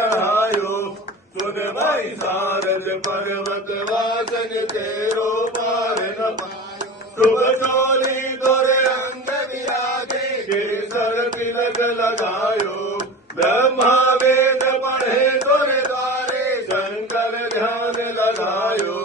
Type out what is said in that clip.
चढ़ायो। सुन भाई सारद पर्वत वासन तेरो पार न पायो। शुभ चोली तोरे अंग विराजे केसर तिलक लगायो। ब्रह्मा वेद पढ़े तोरे द्वारे शंकर ध्यान लगायो।